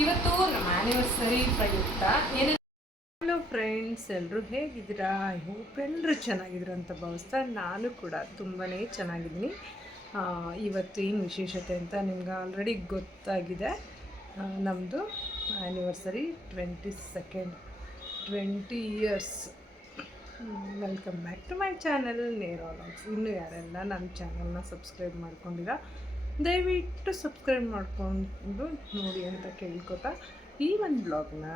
ಇವತ್ತು ನಮ್ಮ ಆ್ಯನಿವರ್ಸರಿ ಪ್ರಯುಕ್ತ ಏನೇನು. ಹಲೋ ಫ್ರೆಂಡ್ಸ್, ಎಲ್ಲರೂ ಹೇಗಿದ್ದೀರಾ? ಐ ಹೋಪ್ ಎಲ್ಲರೂ ಚೆನ್ನಾಗಿದ್ರು ಅಂತ ಭಾವಿಸ್ತಾ ನಾನು ಕೂಡ ತುಂಬಾ ಚೆನ್ನಾಗಿದ್ದೀನಿ. ಇವತ್ತು ಏನು ವಿಶೇಷತೆ ಅಂತ ನಿಮ್ಗೆ ಆಲ್ರೆಡಿ ಗೊತ್ತಾಗಿದೆ. ನಮ್ಮದು anniversary 20 years. Welcome back to my channel ನೇರೋ ವ್ಲಾಗ್ಸ್. ಇನ್ನೂ ಯಾರೆಲ್ಲ ನನ್ನ ಚಾನಲ್ನ ಸಬ್ಸ್ಕ್ರೈಬ್ ಮಾಡ್ಕೊಂಡಿರಾ ದಯವಿಟ್ಟು ಸಬ್ಸ್ಕ್ರೈಬ್ ಮಾಡಿಕೊಂಡು ನೋಡಿ ಅಂತ ಕೇಳ್ಕೊತಾ ಈ ಒಂದು ಬ್ಲಾಗ್ನ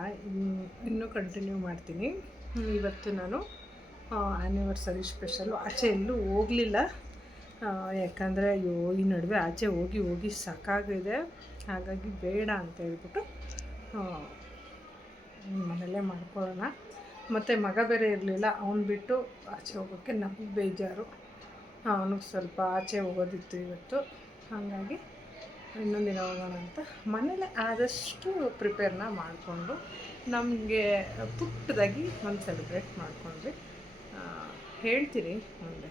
ಇನ್ನೂ ಕಂಟಿನ್ಯೂ ಮಾಡ್ತೀನಿ. ಇವತ್ತು ನಾನು ಆ್ಯನಿವರ್ಸರಿ ಸ್ಪೆಷಲ್ಲು ಆಚೆ ಎಲ್ಲೂ ಹೋಗಲಿಲ್ಲ, ಯಾಕಂದರೆ ಅಯ್ಯೋ ಈ ನಡುವೆ ಆಚೆ ಹೋಗಿ ಸಾಕಾಗಿದೆ. ಹಾಗಾಗಿ ಬೇಡ ಅಂತ ಹೇಳ್ಬಿಟ್ಟು ಮನೆಯಲ್ಲೇ ಮಾಡ್ಕೊಳ್ಳೋಣ. ಮತ್ತು ಮಗ ಬೇರೆ ಇರಲಿಲ್ಲ, ಅವನು ಬಿಟ್ಟು ಆಚೆ ಹೋಗೋಕ್ಕೆ ನಮಗೆ ಬೇಜಾರು. ಅವನಿಗೆ ಸ್ವಲ್ಪ ಆಚೆ ಹೋಗೋದಿತ್ತು ಇವತ್ತು, ಹಾಗಾಗಿ ಇನ್ನೊಂದು ದಿನ ಹೋಗೋಣ ಅಂತ ಮನೇಲೆ ಆದಷ್ಟು ಪ್ರಿಪೇರ್ನ ಮಾಡಿಕೊಂಡು ನಮಗೆ ಪುಟ್ಟದಾಗಿ ಒಂದು ಸೆಲೆಬ್ರೇಟ್ ಮಾಡ್ಕೊಂಡ್ವಿ. ಹೇಳ್ತೀನಿ ಮುಂದೆ.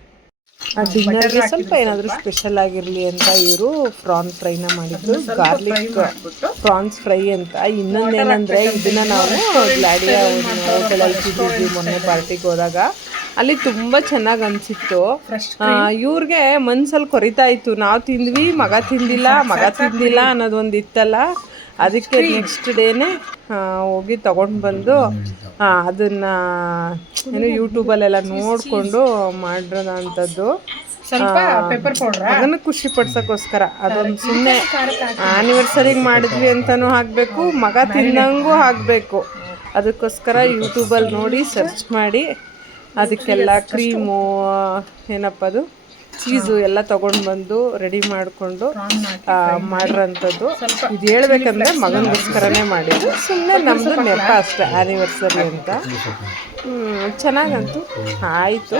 ಡಿನ್ನರ್ಗೆ ಸ್ವಲ್ಪ ಏನಾದರೂ ಸ್ಪೆಷಲ್ ಆಗಿರಲಿ ಅಂತ ಇವರು ಪ್ರಾನ್ ಫ್ರೈನ ಮಾಡಿದ್ರು, ಗಾರ್ಲಿಕ್ ಪ್ರಾನ್ಸ್ ಫ್ರೈ ಅಂತ. ಇನ್ನೊಂದೇನೆಂದರೆ ಇದನ್ನು ನಾವು ಗ್ಲಾಡಿಯಾ ಹೋಟೆಲಲ್ಲಿ ತಿಂದಿದ್ವಿ ಮೊನ್ನೆ ಪಾರ್ಟಿಗೆ ಹೋದಾಗ. ಅಲ್ಲಿ ತುಂಬ ಚೆನ್ನಾಗಿ ಅನಿಸಿತ್ತು. ಇವ್ರಿಗೆ ಮನ್ಸಲ್ಲಿ ಕೊರಿತಾ ಇತ್ತು, ನಾವು ತಿಂದ್ವಿ ಮಗ ತಿಂದಿಲ್ಲ ಅನ್ನೋದೊಂದು ಇತ್ತಲ್ಲ. ಅದಕ್ಕೆ ನೆಕ್ಸ್ಟ್ ಡೇನೇ ಹೋಗಿ ತೊಗೊಂಡು ಬಂದು ಅದನ್ನು ಏನು ಯೂಟ್ಯೂಬಲ್ಲೆಲ್ಲ ನೋಡಿಕೊಂಡು ಮಾಡಿರೋದಂಥದ್ದು. ಅದನ್ನು ಖುಷಿ ಪಡ್ಸೋಕ್ಕೋಸ್ಕರ ಅದೊಂದು ಸುಮ್ಮನೆ ಆ್ಯನಿವರ್ಸರಿಗೆ ಮಾಡಿದ್ವಿ ಅಂತಲೂ ಆಗಬೇಕು, ಮಗ ತಿನ್ನಂಗೂ ಆಗಬೇಕು. ಅದಕ್ಕೋಸ್ಕರ ಯೂಟ್ಯೂಬಲ್ಲಿ ನೋಡಿ ಸರ್ಚ್ ಮಾಡಿ ಅದಕ್ಕೆಲ್ಲ ಕ್ರೀಮು ಅದು ಚೀಸು ಎಲ್ಲ ತೊಗೊಂಡು ಬಂದು ರೆಡಿ ಮಾಡಿಕೊಂಡು ಮಾಡಿರೋಂಥದ್ದು. ಇದು ಹೇಳ್ಬೇಕಂದ್ರೆ ಮಗನಿಗೋಸ್ಕರನೇ ಮಾಡಿದ್ದು, ಸುಮ್ಮನೆ ನಮ್ಮದು ನೆಪ ಅಷ್ಟೇ ಆ್ಯನಿವರ್ಸರಿ ಅಂತ. ಚೆನ್ನಾಗಂತೂ ಆಯಿತು,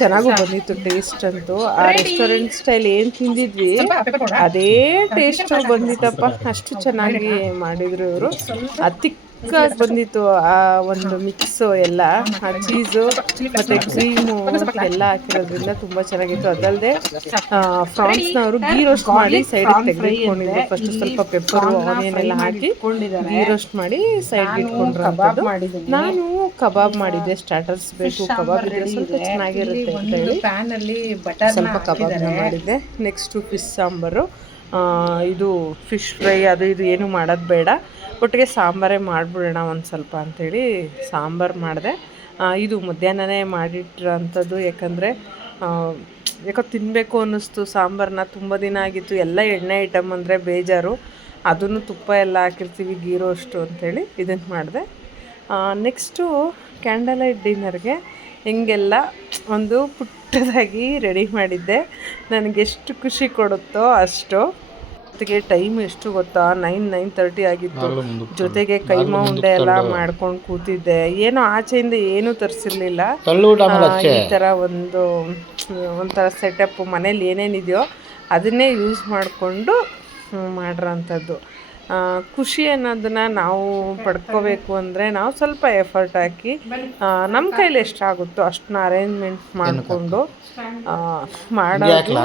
ಚೆನ್ನಾಗೂ ಬಂದಿತ್ತು ಟೇಸ್ಟ್ ಅಂತೂ. ಆ ರೆಸ್ಟೋರೆಂಟ್ ಸ್ಟೈಲ್ ಏನು ತಿಂದಿದ್ವಿ ಅದೇ ಟೇಸ್ಟ್ ಬಂದಿತ್ತಪ್ಪ, ಅಷ್ಟು ಚೆನ್ನಾಗಿ ಮಾಡಿದರು ಇವರು. ತಿಕ್ಕಾಗಿ ಬಂದಿತ್ತು ಆ ಒಂದು ಮಿಕ್ಸು ಎಲ್ಲ, ಆ ಚೀಸು ಮತ್ತು ಕ್ರೀಮು ಎಲ್ಲ ಹಾಕಿರೋದ್ರಿಂದ ತುಂಬ ಚೆನ್ನಾಗಿತ್ತು. ಅದಲ್ಲದೆ ಫ್ರಾನ್ಸ್ನವರು ಗೀ ರೋಸ್ಟ್ ಮಾಡಿ ಸೈಡಿಗೆ ತೆಗೆದುಕೊಂಡಿದ್ರು. ಫಸ್ಟ್ ಸ್ವಲ್ಪ ಪೆಪ್ಪರು ಆನಿಯನ್ ಎಲ್ಲ ಹಾಕಿ ಗೀ ರೋಸ್ಟ್ ಮಾಡಿ ಸೈಡ್ಗೆ ಇಟ್ಕೊಂಡ್ರು. ನಾನು ಕಬಾಬ್ ಮಾಡಿದ್ದೆ, ಸ್ಟಾರ್ಟರ್ಸ್ ಬೇಕು, ಕಬಾಬ್ ಇದ್ರೆ ಸ್ವಲ್ಪ ಚೆನ್ನಾಗಿರುತ್ತೆ ಅಂತ ಹೇಳಿ ಸ್ವಲ್ಪ ಕಬಾಬ್ನ ಮಾಡಿದ್ದೆ. ನೆಕ್ಸ್ಟು ಫಿಶ್ ಸಾಂಬಾರು, ಇದು ಫಿಶ್ ಫ್ರೈ ಅದು ಇದು ಏನು ಮಾಡೋದು ಬೇಡ, ಒಟ್ಟಿಗೆ ಸಾಂಬಾರೇ ಮಾಡಿಬಿಡೋಣ ಒಂದು ಸ್ವಲ್ಪ ಅಂಥೇಳಿ ಸಾಂಬಾರು ಮಾಡಿದೆ. ಇದು ಮಧ್ಯಾಹ್ನನೇ ಮಾಡಿಟ್ಟಿರೋಂಥದ್ದು, ಯಾಕಂದರೆ ಯಾಕೋ ತಿನ್ನಬೇಕು ಅನ್ನಿಸ್ತು ಸಾಂಬಾರನ್ನ. ತುಂಬ ದಿನ ಆಗಿತ್ತು. ಎಲ್ಲ ಎಣ್ಣೆ ಐಟಮ್ ಅಂದರೆ ಬೇಜಾರು, ಅದನ್ನು ತುಪ್ಪ ಎಲ್ಲ ಹಾಕಿರ್ತೀವಿ ಗೀ ರೋಸ್ಟು ಅಂಥೇಳಿ ಇದನ್ನು ಮಾಡಿದೆ. ನೆಕ್ಸ್ಟು ಕ್ಯಾಂಡಲ್ ಲೈಟ್ ಡಿನ್ನರ್ಗೆ ಹಿಂಗೆಲ್ಲ ಒಂದು ಪುಟ್ಟದಾಗಿ ರೆಡಿ ಮಾಡಿದ್ದೆ. ನನಗೆಷ್ಟು ಖುಷಿ ಕೊಡುತ್ತೋ ಅಷ್ಟು. ಜೊತೆಗೆ ಟೈಮ್ ಎಷ್ಟು ಗೊತ್ತಾ, 9:30 ಆಗಿತ್ತು. ಜೊತೆಗೆ ಕೈಮಾ ಉಂಡೆ ಎಲ್ಲ ಮಾಡ್ಕೊಂಡು ಕೂತಿದ್ದೆ. ಏನೋ ಆಚೆಯಿಂದ ಏನೂ ತರಿಸಿರ್ಲಿಲ್ಲ. ಈ ಥರ ಒಂಥರ ಸೆಟಪ್ ಮನೇಲಿ ಏನೇನಿದೆಯೋ ಅದನ್ನೇ ಯೂಸ್ ಮಾಡಿಕೊಂಡು ಮಾಡಿರೋಂಥದ್ದು. ಖುಷಿ ಅನ್ನೋದನ್ನು ನಾವು ಪಡ್ಕೋಬೇಕು ಅಂದರೆ ನಾವು ಸ್ವಲ್ಪ ಎಫರ್ಟ್ ಹಾಕಿ ನಮ್ಮ ಕೈಲಿ ಎಷ್ಟಾಗುತ್ತೋ ಅಷ್ಟನ್ನ ಅರೇಂಜ್ಮೆಂಟ್ ಮಾಡಿಕೊಂಡು ಮಾಡೋದು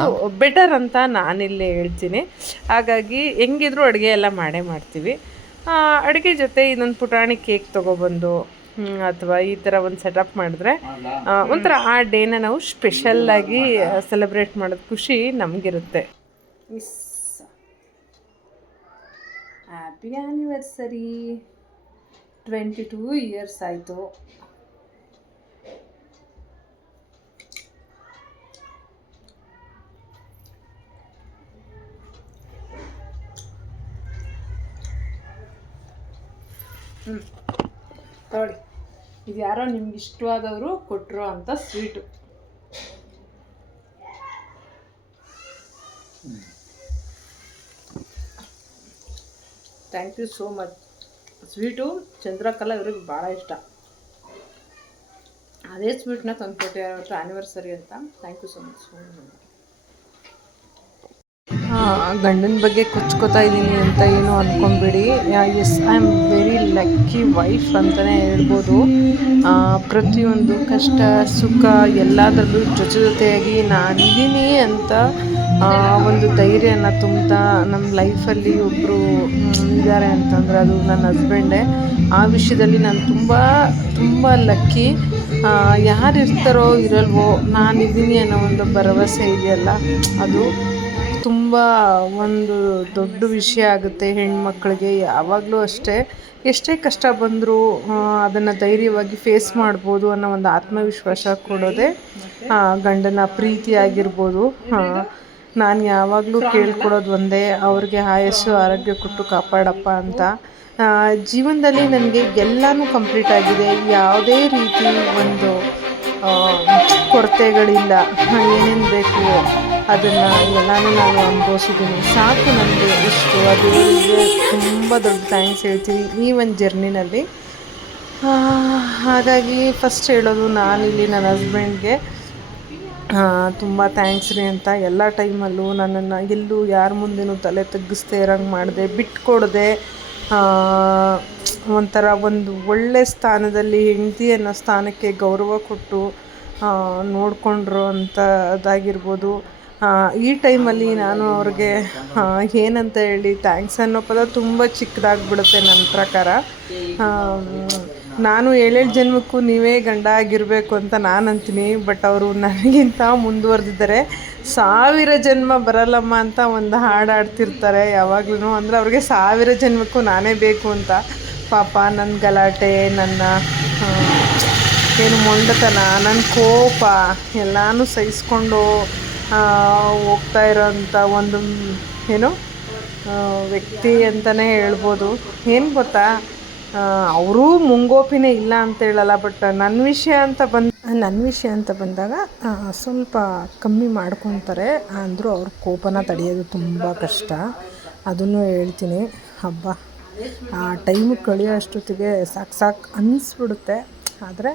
ಬೆಟರ್ ಅಂತ ನಾನಿಲ್ಲಿ ಹೇಳ್ತೀನಿ. ಹಾಗಾಗಿ ಹೆಂಗಿದ್ರು ಅಡುಗೆ ಎಲ್ಲ ಮಾಡ್ತೀವಿ. ಅಡುಗೆ ಜೊತೆ ಇದೊಂದು ಪುಟಾಣಿ ಕೇಕ್ ತೊಗೊಬಂದು ಅಥವಾ ಈ ಥರ ಒಂದು ಸೆಟಪ್ ಮಾಡಿದ್ರೆ ಒಂಥರ ಆ ಡೇನ ನಾವು ಸ್ಪೆಷಲ್ಲಾಗಿ ಸೆಲೆಬ್ರೇಟ್ ಮಾಡೋದು ಖುಷಿ ನಮಗಿರುತ್ತೆ. ಹ್ಯಾಪಿ ಆ್ಯನಿವರ್ಸರಿ, 22 ಇಯರ್ಸ್ ಆಯಿತು. ನೋಡಿ, ಇದು ಯಾರೋ ನಿಮ್ಗೆ ಇಷ್ಟವಾದವರು ಕೊಟ್ಟರು ಅಂತ sweet. Thank you so much. Sweet Chandrakala ಇವ್ರಿಗೆ ಭಾಳ ಇಷ್ಟ. ಅದೇ ಸ್ವೀಟ್ನ ತಂದುಕೊಟ್ಟೆ ಅವತ್ತು ಆ್ಯನಿವರ್ಸರಿ ಅಂತ. Thank you so much. ಗಂಡನ ಬಗ್ಗೆ ಕೊಚ್ಕೋತಾ ಇದ್ದೀನಿ ಅಂತ ಏನು ಅಂದ್ಕೊಂಬೇಡಿ. Yes, I am very lucky wife ಅಂತಲೇ ಹೇಳ್ಬೋದು. ಪ್ರತಿಯೊಂದು ಕಷ್ಟ ಸುಖ ಎಲ್ಲದರಲ್ಲೂ ಜೊತೆಯಾಗಿ ನಾನಿದ್ದೀನಿ ಅಂತ ಒಂದು ಧೈರ್ಯನ ತುಂಬ್ತಾ ನಮ್ಮ ಲೈಫಲ್ಲಿ ಒಬ್ಬರು ಇದ್ದಾರೆ ಅಂತಂದರೆ ಅದು ನನ್ನ ಹಸ್ಬೆಂಡೇ. ಆ ವಿಷಯದಲ್ಲಿ ನಾನು ತುಂಬ ತುಂಬ ಲಕ್ಕಿ. ಯಾರು ಇರ್ತಾರೋ ಇರಲ್ವೋ, ನಾನಿದ್ದೀನಿ ಅನ್ನೋ ಒಂದು ಭರವಸೆ ಇದೆಯಲ್ಲ, ಅದು ತುಂಬ ಒಂದು ದೊಡ್ಡ ವಿಷಯ ಆಗುತ್ತೆ ಹೆಣ್ಮಕ್ಳಿಗೆ. ಯಾವಾಗಲೂ ಅಷ್ಟೇ, ಎಷ್ಟೇ ಕಷ್ಟ ಬಂದರೂ ಅದನ್ನು ಧೈರ್ಯವಾಗಿ ಫೇಸ್ ಮಾಡ್ಬೋದು ಅನ್ನೋ ಒಂದು ಆತ್ಮವಿಶ್ವಾಸ ಕೊಡೋದೇ ಗಂಡನ ಪ್ರೀತಿ ಆಗಿರ್ಬೋದು. ನಾನು ಯಾವಾಗಲೂ ಕೇಳ್ಕೊಡೋದು ಒಂದೇ, ಅವ್ರಿಗೆ ಆಯಸ್ಸು ಆರೋಗ್ಯ ಕೊಟ್ಟು ಕಾಪಾಡಪ್ಪ ಅಂತ. ಜೀವನದಲ್ಲಿ ನನಗೆ ಎಲ್ಲನೂ ಕಂಪ್ಲೀಟ್ ಆಗಿದೆ, ಯಾವುದೇ ರೀತಿ ಒಂದು ಕೊರತೆಗಳಿಲ್ಲ. ಏನೇನು ಬೇಕು ಅದನ್ನು ಎಲ್ಲನೂ ನಾನು ಅನುಭವಿಸಿದ್ದೀನಿ. ಸಾಕು ನನಗೆ ಇಷ್ಟು. ಅದು ತುಂಬ ದೊಡ್ಡ ಥ್ಯಾಂಕ್ಸ್ ಹೇಳ್ತೀನಿ ಈ ಒಂದು ಜರ್ನಿನಲ್ಲಿ. ಹಾಗಾಗಿ ಫಸ್ಟ್ ಹೇಳೋದು ನಾನಿಲ್ಲಿ ನನ್ನ ಹಸ್ಬೆಂಡ್ಗೆ ತುಂಬ ಥ್ಯಾಂಕ್ಸ್ ರೀ ಅಂತ. ಎಲ್ಲ ಟೈಮಲ್ಲೂ ನನ್ನನ್ನು ಎಲ್ಲೂ ಯಾರ ಮುಂದೆನೂ ತಲೆ ತಗ್ಗಿಸ್ದೇ ಇರೋಂಗೆ ಮಾಡಿದೆ, ಬಿಟ್ಕೊಡದೆ, ಒಂಥರ ಒಂದು ಒಳ್ಳೆ ಸ್ಥಾನದಲ್ಲಿ ಹೆಂಡತಿ ಅನ್ನೋ ಸ್ಥಾನಕ್ಕೆ ಗೌರವ ಕೊಟ್ಟು ನೋಡಿಕೊಂಡ್ರು ಅಂಥದ್ದಾಗಿರ್ಬೋದು. ಈ ಟೈಮಲ್ಲಿ ನಾನು ಅವ್ರಿಗೆ ಏನಂತ ಹೇಳಿ ಥ್ಯಾಂಕ್ಸ್ ಅನ್ನೋ ಪದ ತುಂಬ ಚಿಕ್ಕದಾಗ್ಬಿಡುತ್ತೆ ನನ್ನ ಪ್ರಕಾರ. ನಾನು 7 ಜನ್ಮಕ್ಕೂ ನೀವೇ ಗಂಡ ಆಗಿರಬೇಕು ಅಂತ ನಾನು ಅಂತೀನಿ. ಬಟ್ ಅವರು ನನಗಿಂತ ಮುಂದುವರೆದಿದ್ದಾರೆ. 1000 ಜನ್ಮ ಬರಲ್ಲಮ್ಮ ಅಂತ ಒಂದು ಹಾಡು ಹಾಡ್ತಿರ್ತಾರೆ ಯಾವಾಗ್ಲೂ. ಅಂದರೆ ಅವ್ರಿಗೆ 1000 ಜನ್ಮಕ್ಕೂ ನಾನೇ ಬೇಕು ಅಂತ. ಪಾಪ ನನ್ನ ಗಲಾಟೆ, ನನ್ನ ಏನು ಮೊಂಡತನ, ನನ್ನ ಕೋಪ ಎಲ್ಲನೂ ಸಹಿಸ್ಕೊಂಡು ಹೋಗ್ತಾ ಇರೋಂಥ ಒಂದು ಏನು ವ್ಯಕ್ತಿ ಅಂತಲೇ ಹೇಳ್ಬೋದು. ಏನು ಗೊತ್ತಾ, ಅವರೂ ಮುಂಗೋಪಿನೇ ಇಲ್ಲ ಅಂತ ಹೇಳಲ್ಲ. ಬಟ್ ನನ್ನ ವಿಷಯ ಅಂತ ಬಂದಾಗ ಸ್ವಲ್ಪ ಕಮ್ಮಿ ಮಾಡ್ಕೊತಾರೆ. ಅಂದರೂ ಅವ್ರ ಕೋಪನ ತಡೆಯೋದು ತುಂಬ ಕಷ್ಟ, ಅದನ್ನು ಹೇಳ್ತೀನಿ. ಹಬ್ಬ ಆ ಟೈಮು ಕಳೆಯೋ ಅಷ್ಟೊತ್ತಿಗೆ ಸಾಕು ಅನ್ನಿಸ್ಬಿಡುತ್ತೆ. ಆದರೆ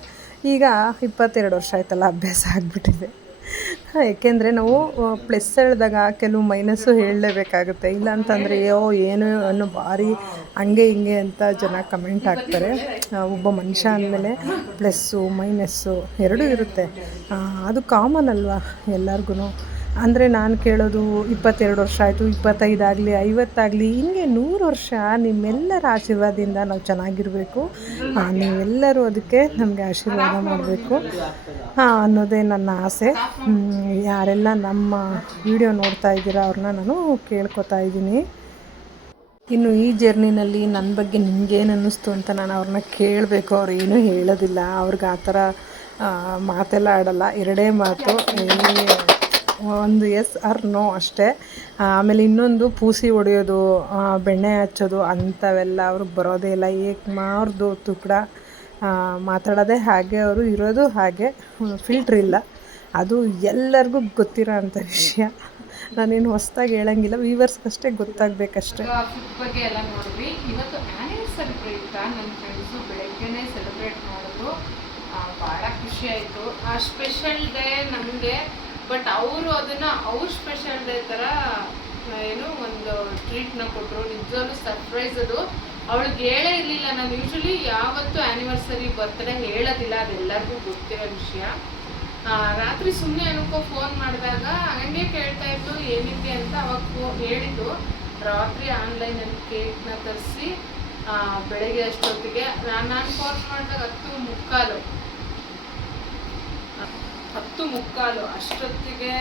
ಈಗ 22 ವರ್ಷ ಆಯ್ತಲ್ಲ, ಅಭ್ಯಾಸ ಆಗಿಬಿಟ್ಟಿದೆ. ಏಕೆಂದರೆ ನಾವು ಪ್ಲಸ್ ಹೇಳಿದಾಗ ಕೆಲವು ಮೈನಸ್ಸು ಹೇಳಲೇಬೇಕಾಗುತ್ತೆ. ಇಲ್ಲ ಅಂತಂದರೆ ಏನು ಅನ್ನೋ ಭಾರಿ ಹಂಗೆ ಹಿಂಗೆ ಅಂತ ಜನ ಕಮೆಂಟ್ ಹಾಕ್ತಾರೆ. ಒಬ್ಬ ಮನುಷ್ಯ ಅಂದಮೇಲೆ ಪ್ಲಸ್ಸು ಮೈನಸ್ಸು ಎರಡೂ ಇರುತ್ತೆ, ಅದು ಕಾಮನ್ ಅಲ್ವಾ ಎಲ್ಲರಿಗೂ. ಅಂದರೆ ನಾನು ಕೇಳೋದು 22 ವರ್ಷ ಆಯಿತು, 25 ಆಗಲಿ, 50 ಆಗಲಿ, ಹಿಂಗೆ 100 ವರ್ಷ ನಿಮ್ಮೆಲ್ಲರ ಆಶೀರ್ವಾದದಿಂದ ನಾವು ಚೆನ್ನಾಗಿರಬೇಕು. ನೀವೆಲ್ಲರೂ ಅದಕ್ಕೆ ನಮಗೆ ಆಶೀರ್ವಾದ ಮಾಡಬೇಕು ಅನ್ನೋದೇ ನನ್ನ ಆಸೆ. ಯಾರೆಲ್ಲ ನಮ್ಮ ವಿಡಿಯೋ ನೋಡ್ತಾ ಇದ್ದೀರಾ ಅವ್ರನ್ನ ನಾನು ಕೇಳ್ಕೊತಾ ಇದ್ದೀನಿ. ಇನ್ನು ಈ ಜರ್ನಿನಲ್ಲಿ ನನ್ನ ಬಗ್ಗೆ ನಿಮಗೇನು ಅನ್ನಿಸ್ತು ಅಂತ ನಾನು ಅವ್ರನ್ನ ಕೇಳಬೇಕು. ಅವ್ರು ಏನೂ ಹೇಳೋದಿಲ್ಲ, ಅವ್ರಿಗೆ ಆ ಥರ ಮಾತೆಲ್ಲ ಆಡಲ್ಲ. 2 ಮಾತು, ಒಂದು ಎಸ್ ಆರ್ ನೋ ಅಷ್ಟೇ. ಆಮೇಲೆ ಇನ್ನೊಂದು ಪೂಸಿ ಹೊಡೆಯೋದು, ಬೆಣ್ಣೆ ಹಚ್ಚೋದು ಅಂಥವೆಲ್ಲ ಅವ್ರಿಗೆ ಬರೋದೇ ಇಲ್ಲ. ಮಾರ್ದು ತುಕಡ ಮಾತಾಡೋದೇ ಹಾಗೆ, ಅವರು ಇರೋದು ಹಾಗೆ, ಫಿಲ್ಟ್ರ್ ಇಲ್ಲ. ಅದು ಎಲ್ಲರಿಗೂ ಗೊತ್ತಿರೋ ಅಂಥ ವಿಷಯ. ನಾನೇನು ಹೊಸದಾಗಿ ಹೇಳೋಂಗಿಲ್ಲ, ವ್ಯೂವರ್ಸ್ಗಷ್ಟೇ ಗೊತ್ತಾಗಬೇಕಷ್ಟೇ. ಫುಡ್ ಬಗ್ಗೆ ಎಲ್ಲ ನೋಡಿದ್ವಿ. ಇವತ್ತು ಆ್ಯನಿವರ್ಸರಿ ಪ್ರಯುಕ್ತ ನನ್ನ ಫ್ರೆಂಡ್ಸು ಬೆಳಗ್ಗೆನೇ ಸೆಲೆಬ್ರೇಟ್ ಮಾಡೋದು ಭಾಳ ಖುಷಿ ಆಯಿತು. ಆ ಸ್ಪೆಷಲ್ ಡೇ ನಮಗೆ, ಬಟ್ ಅವರು ಅದನ್ನು ಅವ್ರ ಸ್ಪೆಷಲ್ ಡೇ ಥರ ಏನು ಒಂದು ಟ್ರೀಟ್ನ ಕೊಟ್ಟರು. ನಿಜವಾಗ್ಲೂ ಸರ್ಪ್ರೈಸ್ ಅದು. ಅವಳಿಗೆ ಹೇಳೇ ಇರಲಿಲ್ಲ. ನಾನು ಯೂಶ್ವಲಿ ಯಾವತ್ತೂ ಆ್ಯನಿವರ್ಸರಿ ಬರ್ತ್ಡೇ ಹೇಳೋದಿಲ್ಲ, ಅದೆಲ್ಲರಿಗೂ ಗೊತ್ತಿರೋ ವಿಷಯ. ರಾತ್ರಿ ಸುಮ್ಮನೆ ಅನ್ಕೋ ಫೋನ್ ಮಾಡಿದಾಗ ಹಂಗೆ ಕೇಳ್ತಾ ಇದ್ದು ಏನಿದೆ ಅಂತ. ಅವಾಗ ಹೇಳಿದ್ದು ರಾತ್ರಿ ಆನ್ಲೈನಲ್ಲಿ ಕೇಕ್ನ ತರಿಸಿ ಬೆಳಗ್ಗೆ ಅಷ್ಟೊತ್ತಿಗೆ ನಾನು ಫೋನ್ ಮಾಡಿದಾಗ 10:15 ಅಷ್ಟೊತ್ತಿಗೆ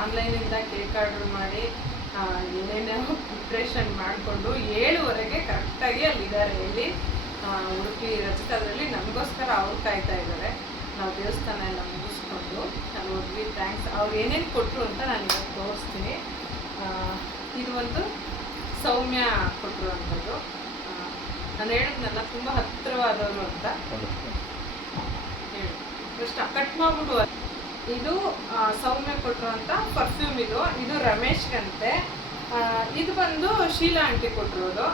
ಆನ್ಲೈನಿಂದ ಕೇಕ್ ಆರ್ಡ್ರ್ ಮಾಡಿ ಏನೇನೋ ಪ್ರಿಪ್ರೇಷನ್ ಮಾಡಿಕೊಂಡು 7:15 ಕರೆಕ್ಟಾಗಿ ಅಲ್ಲಿದ್ದಾರೆ. ಇಲ್ಲಿ ಉಡುಪಿ ರಚಿತಾದಲ್ಲಿ ನಮಗೋಸ್ಕರ ಅವ್ರು ಕಾಯ್ತಾ ಇದ್ದಾರೆ. ನಾವು ದೇವಸ್ಥಾನ ಎಲ್ಲ ಮುಗಿಸ್ಕೊಂಡು ಅಲ್ಲಿ ಹೋದ್ವಿ. ಥ್ಯಾಂಕ್ಸ್. ಅವ್ರು ಏನೇನು ಕೊಟ್ಟರು ಅಂತ ನಾನು ಇವತ್ತು ತೋರಿಸ್ತೀನಿ. ಇದು ಒಂದು ಸೌಮ್ಯ ಕೊಟ್ಟರು ಅಂಥದ್ದು. ನಾನು ಹೇಳಿದ್ನಲ್ಲ ತುಂಬ ಹತ್ತಿರವಾದವರು ಅಂತ ಹೇಳಿ ಫಸ್ಟ್ ಕಟ್ ಮಾಡ್ಬಿಡು. ಇದು ಸೌಮ್ಯ ಕೊಟ್ಟರು ಅಂತ ಪರ್ಫ್ಯೂಮ್. ಇದು ರಮೇಶ್ಗಂತೆ. ಇದು ಬಂದು ಶೀಲಾ ಆಂಟಿ ಕೊಟ್ಟಿರೋದು.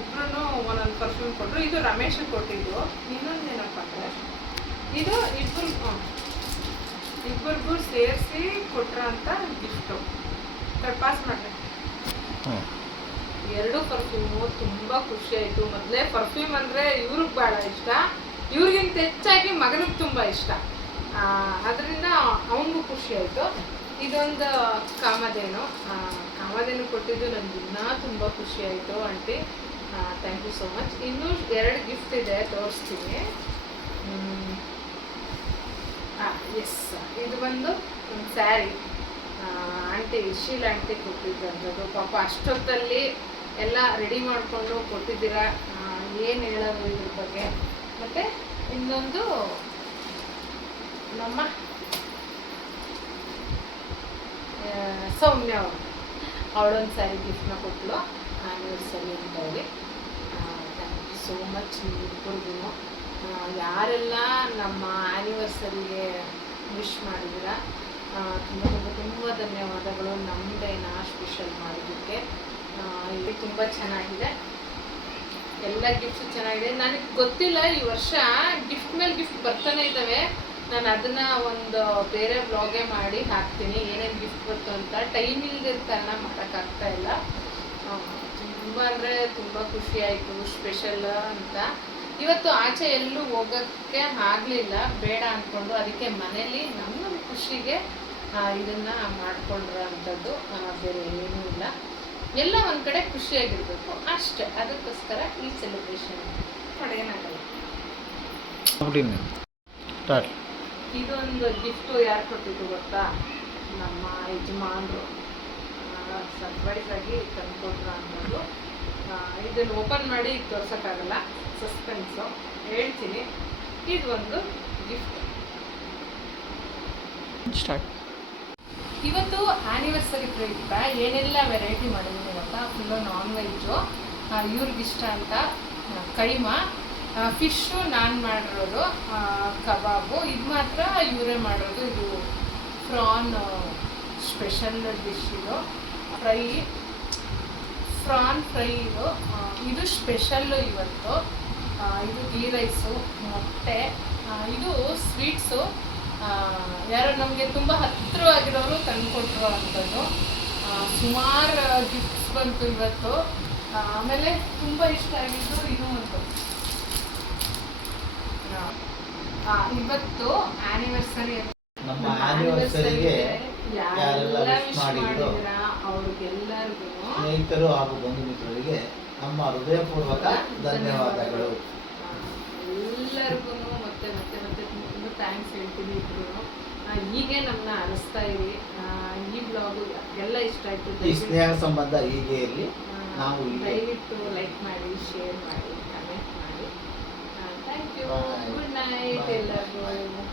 ಇಬ್ರು ಒಂದೊಂದು ಪರ್ಫ್ಯೂಮ್ ಕೊಟ್ಟರು. ಇದು ರಮೇಶ್ ಕೊಟ್ಟಿದ್ದು. ಇನ್ನೊಂದೇನಪ್ಪ ಅಂದರೆ ಇದು ಇಬ್ಬರಿಗೂ ಸೇರಿಸಿ ಕೊಟ್ರ ಅಂತ ಗಿಫ್ಟು. ಪಾಸ್ ಮಾಡಿ. 2 ಪರ್ಫ್ಯೂಮು ತುಂಬ ಖುಷಿ ಆಯಿತು. ಮೊದಲೇ ಪರ್ಫ್ಯೂಮ್ ಅಂದರೆ ಇವ್ರಿಗೆ ಭಾಳ ಇಷ್ಟ, ಇವ್ರಿಗಿಂತ ಹೆಚ್ಚಾಗಿ ಮಗನಿಗೆ ತುಂಬ ಇಷ್ಟ. ಅದರಿಂದ ಅವನಿಗೂ ಖುಷಿ ಆಯಿತು. ಇದೊಂದು ಕಾಮಧೇನು ಕಾಮಧೇನು ಕೊಟ್ಟಿದ್ದು ನನಗೆ ಇನ್ನೂ ತುಂಬ ಖುಷಿ ಆಯಿತು aunty. Thank you so much. ಇನ್ನೂ 2 ಗಿಫ್ಟ್ ಇದೆ, ತೋರಿಸ್ತೀನಿ. ಎಸ್, ಇದು ಬಂದು ಒಂದು ಸ್ಯಾರಿ ಆಂಟಿ ಶೀಲ ಆಂಟಿ ಕೊಟ್ಟಿದ್ದಂಥದ್ದು. ಪಾಪ ಅಷ್ಟೊತ್ತಲ್ಲಿ ಎಲ್ಲ ರೆಡಿ ಮಾಡಿಕೊಂಡು ಕೊಟ್ಟಿದ್ದೀರಾ, ಏನು ಹೇಳೋದು ಇದ್ರ ಬಗ್ಗೆ. ಮತ್ತು ಇನ್ನೊಂದು ನಮ್ಮ ಸೌಮ್ಯ ಅವಳೊಂದು ಸ್ಯಾರಿ ಗಿಫ್ಟ್ನ ಕೊಟ್ಟಳು ಆ್ಯನಿವರ್ಸರಿ ಅಂತ ಹೇಳಿ. ಥ್ಯಾಂಕ್ ಯು ಸೋ ಮಚ್ ಇಬ್ಬರಿಗೂ. ಯಾರೆಲ್ಲ ನಮ್ಮ ಆ್ಯನಿವರ್ಸರಿಗೆ ವಿಶ್ ಮಾಡಿದ್ದೀರಾ ತುಂಬ ತುಂಬ ತುಂಬ ಧನ್ಯವಾದಗಳು. ನಮ್ಮದೇನ ಸ್ಪೆಷಲ್ ಮಾಡೋದಕ್ಕೆ. ಇಲ್ಲಿ ತುಂಬ ಚೆನ್ನಾಗಿದೆ, ಎಲ್ಲ ಗಿಫ್ಟ್ಸು ಚೆನ್ನಾಗಿದೆ. ನನಗೆ ಗೊತ್ತಿಲ್ಲ, ಈ ವರ್ಷ ಗಿಫ್ಟ್ ಮೇಲೆ ಗಿಫ್ಟ್ ಬರ್ತಾನೆ ಇದ್ದಾವೆ. ನಾನು ಅದನ್ನು ಒಂದು ಬೇರೆ ವ್ಲಾಗೇ ಮಾಡಿ ಹಾಕ್ತೀನಿ, ಏನೇನು ಗಿಫ್ಟ್ ಬಂತು ಅಂತ. ಟೈಮ್ ಇಲ್ಲದ ಕಾರಣ ಮಾಡೋಕ್ಕಾಗ್ತಾ ಇಲ್ಲ. ತುಂಬ ಅಂದರೆ ತುಂಬ ಖುಷಿ ಆಯಿತು, ಸ್ಪೆಷಲ್ ಅಂತ. ಇವತ್ತು ಆಚೆ ಎಲ್ಲೂ ಹೋಗೋಕ್ಕೆ ಆಗಲಿಲ್ಲ, ಬೇಡ ಅಂದ್ಕೊಂಡು. ಅದಕ್ಕೆ ಮನೇಲಿ ನಮ್ಮ ಖುಷಿಗೆ ಇದನ್ನು ಮಾಡಿಕೊಂಡ್ರ ಅಂಥದ್ದು, ಬೇರೆ ಏನೂ ಇಲ್ಲ. ಎಲ್ಲ ಒಂದು ಕಡೆ ಖುಷಿಯಾಗಿರಬೇಕು ಅಷ್ಟೇ, ಅದಕ್ಕೋಸ್ಕರ ಈ ಸೆಲೆಬ್ರೇಷನ್ ಏನಾಗಲ್ಲ. ಇದೊಂದು ಗಿಫ್ಟು ಯಾರು ಕೊಟ್ಟಿದ್ದು ಗೊತ್ತಾ? ನಮ್ಮ ಯಜಮಾನರು ಸರ್ಪ್ರೈಸಾಗಿ ತಂದುಕೊಟ್ರು ಅನ್ನೋದು. ಇದನ್ನು ಓಪನ್ ಮಾಡಿ ತೋರ್ಸೋಕ್ಕಾಗಲ್ಲ, ಸಸ್ಪೆನ್ಸು, ಹೇಳ್ತೀನಿ. ಇದು ಒಂದು ಗಿಫ್ಟ್. ಸ್ಟಾರ್ಟ್. ಇವತ್ತು ಆ್ಯನಿವರ್ಸರಿ ಪ್ರಯುಕ್ತ ಏನೆಲ್ಲ ವೆರೈಟಿ ಮಾಡಿದ್ದೀನಿ ಗೊತ್ತಾ? ಫುಲ್ಲು ನಾನ್ ವೆಜ್ಜು, ಇವ್ರಿಗಿಷ್ಟ ಅಂತ ಕೈಮಾ, ಫಿಶ್ಶು ನಾನು ಮಾಡಿರೋದು, ಕಬಾಬು ಇದು ಮಾತ್ರ ಇವರೇ ಮಾಡೋದು. ಇದು ಫ್ರಾನ್ ಸ್ಪೆಷಲ್ ಡಿಶ್, ಇದು ಫ್ರಾನ್ ಫ್ರೈ. ಇದು ಸ್ಪೆಷಲ್ಲು ಇವತ್ತು. ಇದು ಗೀ ರೈಸು, ಮೊಟ್ಟೆ, ಇದು ಸ್ವೀಟ್ಸು. ಯಾರೋ ನಮಗೆ ತುಂಬ ಹತ್ತಿರವಾಗಿರೋರು ತಂದುಕೊಟ್ರು ಅಂಥದ್ದು. ಸುಮಾರು ಗಿಫ್ಟ್ಸ್ ಬಂತು ಇವತ್ತು. ಆಮೇಲೆ ತುಂಬ ಇಷ್ಟ ಆಗಿದ್ದು ಇದು ಒಂದು. ಇವತ್ತು ಆ್ಯನಿವರ್ಸರಿ, ನಮ್ಮ ಆ್ಯನಿವರ್ಸರಿಗೆ ಯಾರೆಲ್ಲ ವಿಶ್ ಮಾಡಿದ್ದೀರಾ ಅವ್ರಿಗೆಲ್ಲರಿಗೂ, ಸ್ನೇಹಿತರು ಹಾಗೂ ಬಂಧು ಮಿತ್ರರಿಗೆ ನಮ್ಮ ಹೃದಯಪೂರ್ವಕ ಧನ್ಯವಾದಗಳು. ಎಲ್ಲರಿಗೂ ಮತ್ತೆ ಮತ್ತೆ ಮತ್ತೆ ತುಂಬ ಥ್ಯಾಂಕ್ಸ್ ಹೇಳ್ತೀನಿ ಇಬ್ರು. ಹೀಗೆ ನಮ್ಮನ್ನ ಅನಿಸ್ತಾ ಇರಿ. ಈ ಬ್ಲಾಗು ಎಲ್ಲ ಇಷ್ಟ ಆಯಿತು, ಈ ಸ್ನೇಹ ಸಂಬಂಧ ಹೀಗೆ ಇರಲಿ. ನಾವು ದಯವಿಟ್ಟು ಲೈಕ್ ಮಾಡಿ, ಶೇರ್ ಮಾಡಿ, ಕಮೆಂಟ್ ಮಾಡಿ. Thank you. ಗುಡ್ ನೈಟ್ ಎಲ್ಲರಿಗೂ.